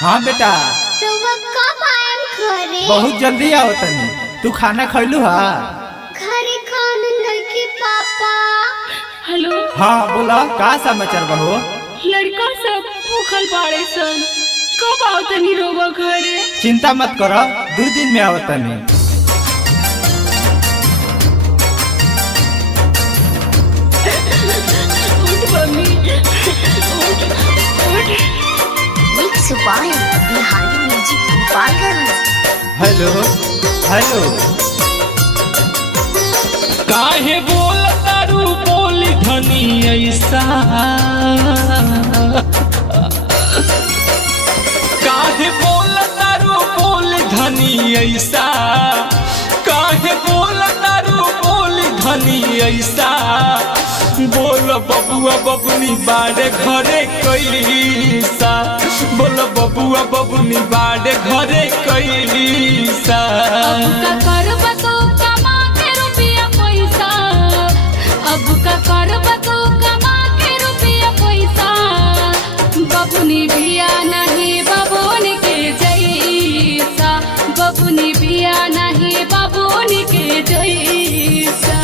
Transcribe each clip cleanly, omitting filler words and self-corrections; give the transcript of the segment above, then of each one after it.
हाँ बेटा। रउआ कब आएम घरे? बहुत जल्दी आओ तनी। तू खाना खैलू हा? घरे खाना नहीं पापा। हेलो। हाँ बोला, का समाचार बहो? लड़का सब भूखल बाड़े सन, कब आओ तनी रोबा घरे? चिंता मत करो, 2 दिन में आओ तनी। उठ मम्मी, उठ उठ। Mix by Bihari music Gopalganj. Hello hello. काहे बोल तारू बोली धनी ऐसा, काहे बोल तारू बोली धनी ऐसा, काहे बोल तारू बोली धनी ऐसा। बोल बबुआ बबुनी बाड़े घरे कैसा, बोल बबुआ बबुनी बाड़े घरे कैसा। अब का करबा तो कमा के रुपया पैसा, अब का करबा तो कमा के रुपया पैसा। बबुनी बिया नहीं बबुन के जैसा, बबुनी बिया नहीं बबुन के जैसा।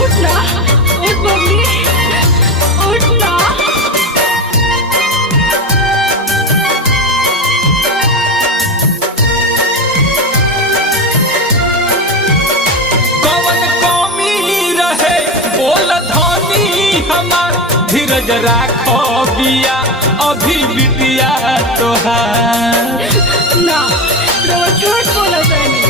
उठना, उठ बबली, उठना। कौन कमी रहे बोल धनी हमार, धीरज राखो बिया अभी बिटिया तोहार। ना रो झूठ बोलो तनी।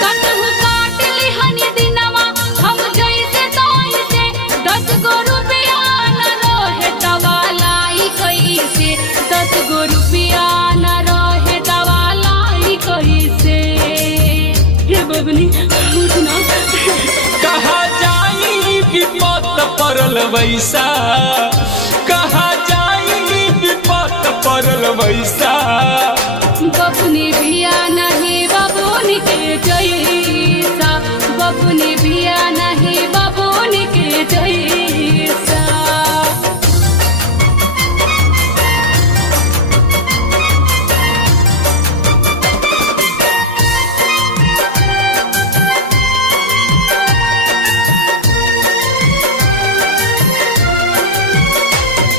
कतहु काट लिहनी दिनवा हम जैसे तैसे, 10 गो रुपया न रहे दवा लाई कैसे, 10 गो रुपया न रहे दवा लाई कैसे। हे बबनी उठना। कहा जाई विपत पड़ल वैसा, कहा जाई विपत पड़ल वैसा। बबुनी बिया नहीं बबुन के जैसा, बबुनी बिया नहीं बबुन के जैसा।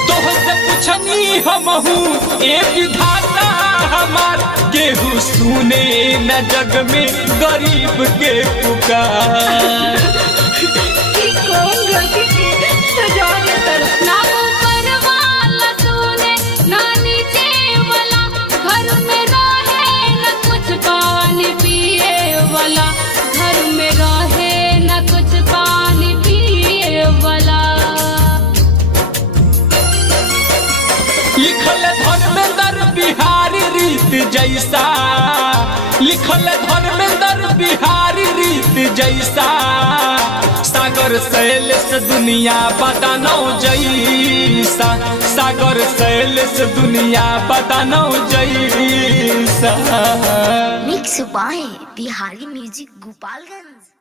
तोहसे पूछनी हमहू ए विधाता हमार, केहू सुने न जग में गरीब के पुकार। ई कौन गलती की सजा देता रहा? ना ऊपर वाला सुने ना नीचे वाला, घर में रहे न कुछ पानी पिए वाला, घर में रहे न कुछ पानी पिए वाला। लिखल धर्मेंद्र बिहारी रीत जैसा, लिखल धर्मेंद्र बिहारी रीत जैसा। सागर शैल से दुनिया बदानो जैसा, सागर शैल से दुनिया बदानो जैसा। Mix by Bihari music Gopalganj.